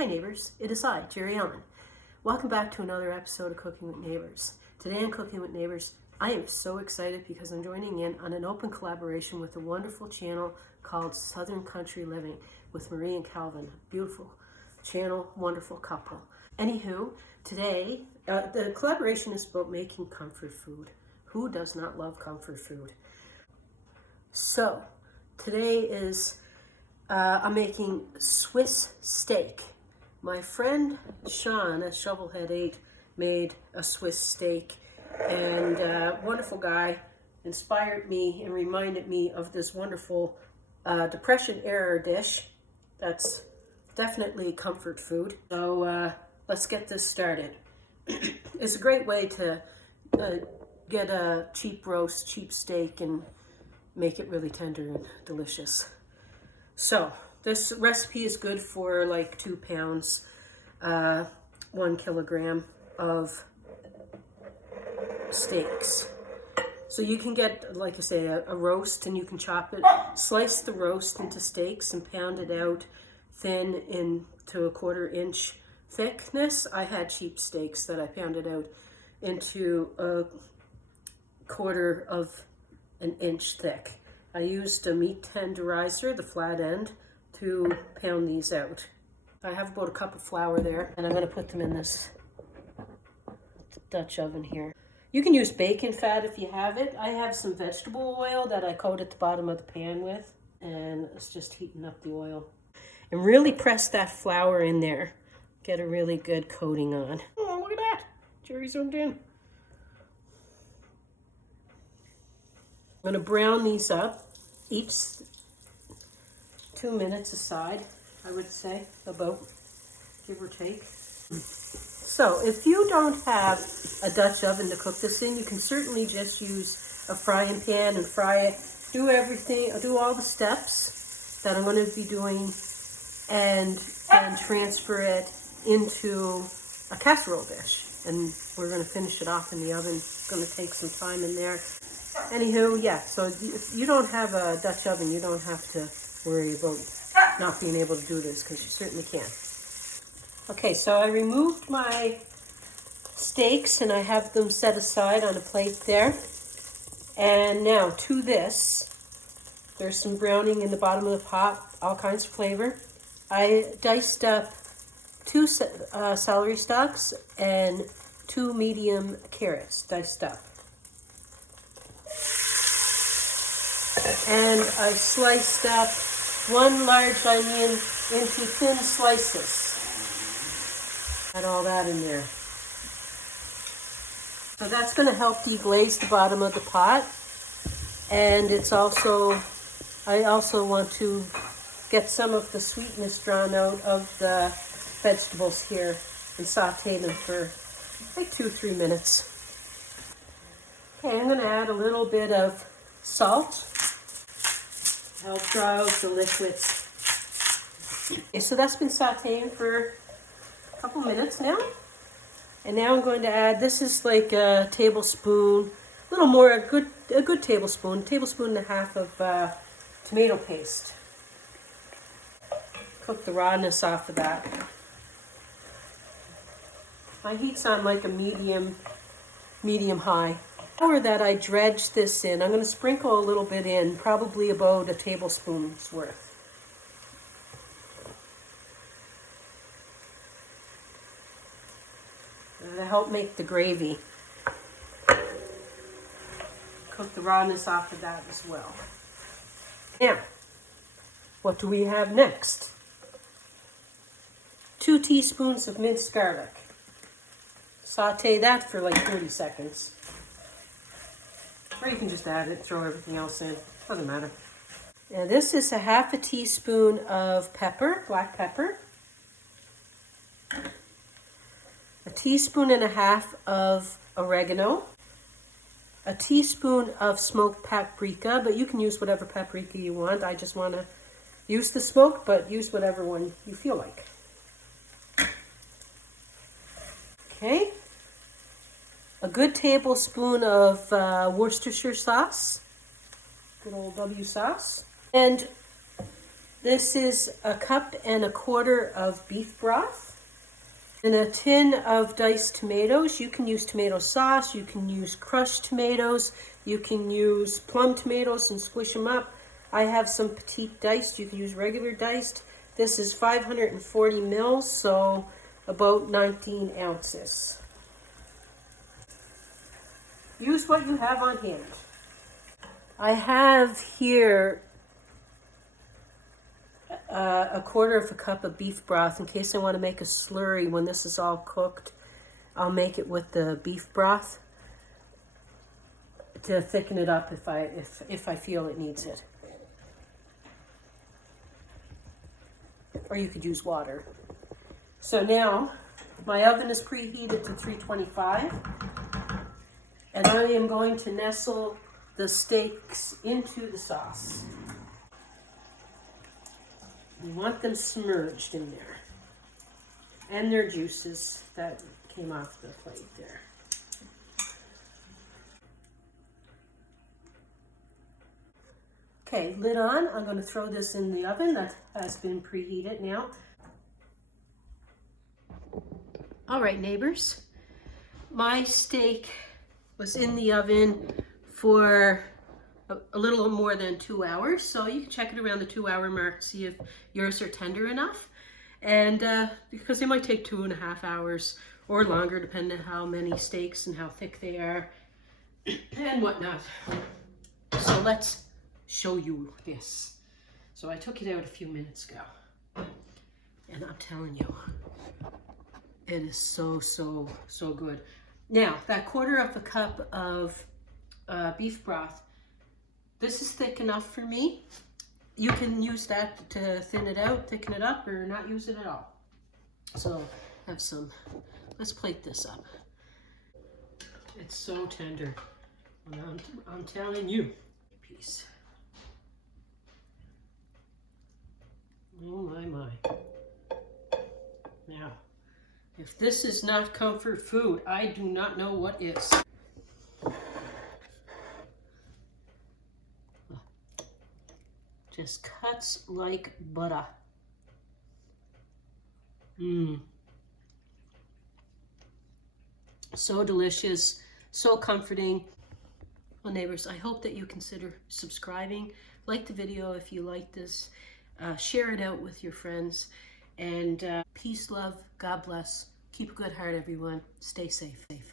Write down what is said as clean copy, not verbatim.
Hi neighbors, it is I, Jerry Ellen. Welcome back to another episode of Cooking with Neighbors. Today on Cooking with Neighbors, I am so excited because I'm joining in on an open collaboration with a wonderful channel called Southern Country Living with Marie and Calvin. Beautiful channel, wonderful couple. Anywho, today, the collaboration is about making comfort food. Who does not love comfort food? So, today is, I'm making Swiss steak. My friend Sean at Shovelhead8 made a Swiss steak, and wonderful guy, inspired me and reminded me of this wonderful Depression era dish that's definitely comfort food. So let's get this started. It's a great way to get a cheap roast, cheap steak, and make it really tender and delicious. So this recipe is good for like 2 pounds, 1 kilogram of steaks. So you can get, like I say, a roast, and you can chop it, slice the roast into steaks and pound it out thin into a 1/4 inch thickness. I had cheap steaks that I pounded out into a 1/4 of an inch thick. I used a meat tenderizer, the flat end, to pound these out. I have about a cup of flour there, and I'm going to put them in this Dutch oven here. You can use bacon fat if you have it. I have some vegetable oil that I coat at the bottom of the pan with, and it's just heating up the oil. And really press that flour in there. Get a really good coating on. Oh, look at that. Jerry zoomed in. I'm going to brown these up, each 2 minutes aside, I would say, about, give or take. So if you don't have a Dutch oven to cook this in, you can certainly just use a frying pan and fry it. Do everything, do all the steps that I'm going to be doing, and transfer it into a casserole dish. And we're going to finish it off in the oven. It's going to take some time in there. Anywho, yeah, so if you don't have a Dutch oven, you don't have to worry about not being able to do this, because you certainly can. Okay, so I removed my steaks and I have them set aside on a plate there. And now to this, there's some browning in the bottom of the pot, all kinds of flavor. I diced up 2 celery stalks and 2 medium carrots diced up. And I sliced up 1 large onion into thin slices. Add all that in there. So that's going to help deglaze the bottom of the pot. And it's also, I also want to get some of the sweetness drawn out of the vegetables here and saute them for like 2-3 minutes. Okay, I'm going to add a little bit of salt. Help draw out the liquids. Okay, so that's been sauteing for a couple minutes now. And now I'm going to add, this is like a tablespoon, a little more, a good tablespoon, 1.5 tablespoons of tomato paste. Cook the rawness off of that. My heat's on like a medium high. Or that I dredge this in. I'm going to sprinkle a little bit in, probably about a tablespoon's worth. To help make the gravy. Cook the rawness off of that as well. Now, what do we have next? 2 teaspoons of minced garlic. Saute that for like 30 seconds. Or you can just add it, throw everything else in. Doesn't matter. Now this is a 1/2 teaspoon of pepper, black pepper. 1.5 teaspoons of oregano. 1 teaspoon of smoked paprika, but you can use whatever paprika you want. I just want to use the smoked, but use whatever one you feel like. Okay. A good tablespoon of Worcestershire sauce, good old W sauce, and This is a cup and a quarter of beef broth. And a tin of diced tomatoes. You can use tomato sauce, you can use crushed tomatoes, you can use plum tomatoes and squish them up. I have some petite diced, you can use regular diced. This is 540 mils, so about 19 ounces. Use what you have on hand. I have here a quarter of a cup of beef broth in case I want to make a slurry when this is all cooked. I'll make it with the beef broth to thicken it up if I feel it needs it. Or you could use water. So now my oven is preheated to 325, and I am going to nestle the steaks into the sauce. You want them submerged in there. And their juices that came off the plate there. Okay, lid on. I'm going to throw this in the oven that has been preheated now. All right, neighbors. My steak was in the oven for a little more than 2 hours, so you can check it around the 2-hour mark to see if yours are tender enough. And because they might take 2.5 hours or longer, depending on how many steaks and how thick they are and whatnot. So let's show you this. So I took it out a few minutes ago, and I'm telling you, it is so good. Now, that quarter of a cup of beef broth, this is thick enough for me. You can use that to thin it out, thicken it up, or not use it at all. So have some, let's plate this up. It's so tender. I'm telling you. Piece. Oh my. Now, if this is not comfort food, I do not know what is. Just cuts like butter. So delicious, so comforting. Well, neighbors, I hope that you consider subscribing. Like the video if you like this. Share it out with your friends. And peace, love, God bless. Keep a good heart, everyone. Stay safe.